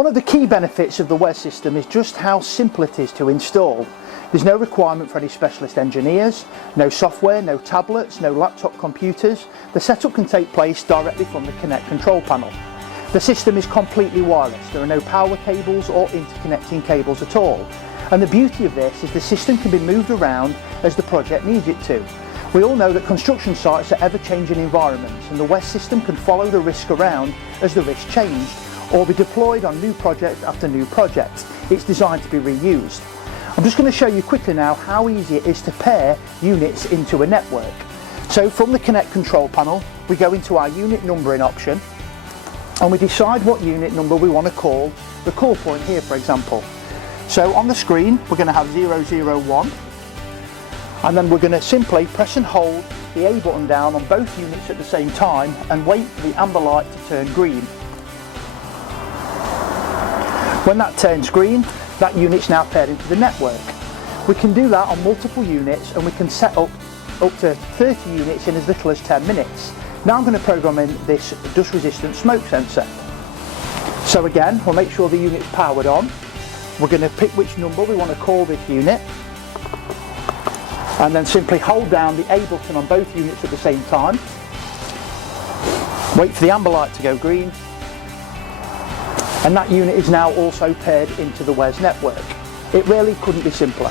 One of the key benefits of the WES system is just how simple it is to install. There's no requirement for any specialist engineers, no software, no tablets, no laptop computers. The setup can take place directly from the Connect control panel. The system is completely wireless. There are no power cables or interconnecting cables at all. And the beauty of this is the system can be moved around as the project needs it to. We all know that construction sites are ever-changing environments, and the WES system can follow the risk around as the risk change, or be deployed on new project after new project. It's designed to be reused. I'm just going to show you quickly now how easy it is to pair units into a network. So from the Connect control panel, we go into our unit numbering option, and we decide what unit number we want to call the call point here, for example. So on the screen, we're going to have 001, and then we're going to simply press and hold the A button down on both units at the same time and wait for the amber light to turn green. When that turns green, that unit's now paired into the network. We can do that on multiple units, and we can set up to 30 units in as little as 10 minutes. Now I'm going to program in this dust resistant smoke sensor. So again, we'll make sure the unit's powered on. We're going to pick which number we want to call this unit, and then simply hold down the A button on both units at the same time. Wait for the amber light to go green, and that unit is now also paired into the WES network. It really couldn't be simpler.